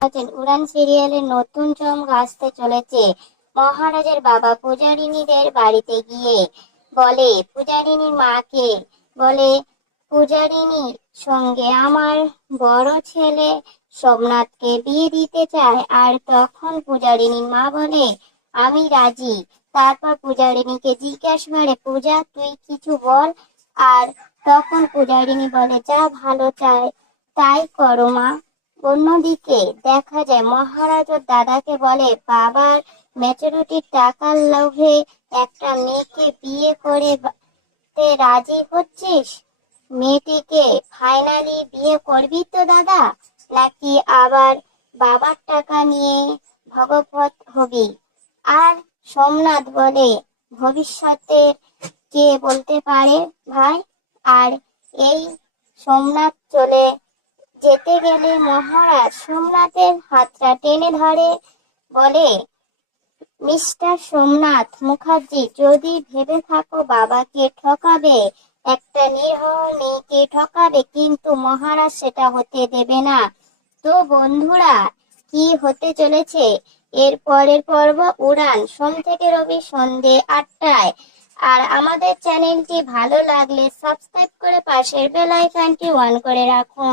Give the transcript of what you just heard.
উড়ান সিরিয়ালের নতুন চমক আসতে চলেছে। মহারাজের বাবা পূজারিনীদের বাড়িতে গিয়ে বলে পূজারিনীর মাকে, বলে পূজারিনীর সঙ্গে আমার বড় ছেলে সোমনাথকে বিয়ে দিতে চায়। আর তখন পূজারিনীর মা বলে আমি রাজি। তারপর পূজারিনীকে জিজ্ঞাসা করে পূজা তুই কিছু বল। আর তখন পূজারিনী বলে যা ভালো চায় তাই করো মা। অন্যদিকে দেখা যায় মহারাজ ওর দাদাকে বলে বাবার ম্যাচুরিটির টাকার লোভে একটা মেয়েকে বিয়ে করে তে রাজি হচ্ছিস? মেয়েটিকে ফাইনালি বিয়ে করবি তো দাদা, নাকি আবার বাবার টাকা নিয়ে ভগবত হবি? আর সোমনাথ বলে ভবিষ্যতের কে বলতে পারে ভাই। আর এই সোমনাথ চলে যেতে গেলে মহারাজ সোমনাথের হাতটা টেনে ধরে, বলে মিস্টার সোমনাথ মুখার্জি, যদি ভেবে থাকো বাবাকে ঠকাবে, একটা নিরীহ মেয়েকে ঠকাবে, কিন্তু মহারাজ সেটা হতে দেবে না। তো বন্ধুরা, কি হতে চলেছে এর পরের পর্ব? উড়ান, সোম থেকে রবি সন্ধে 8টায়। আর আমাদের চ্যানেলটি ভালো লাগলে সাবস্ক্রাইব করে পাশের বেল আইকনটি অন করে রাখুন।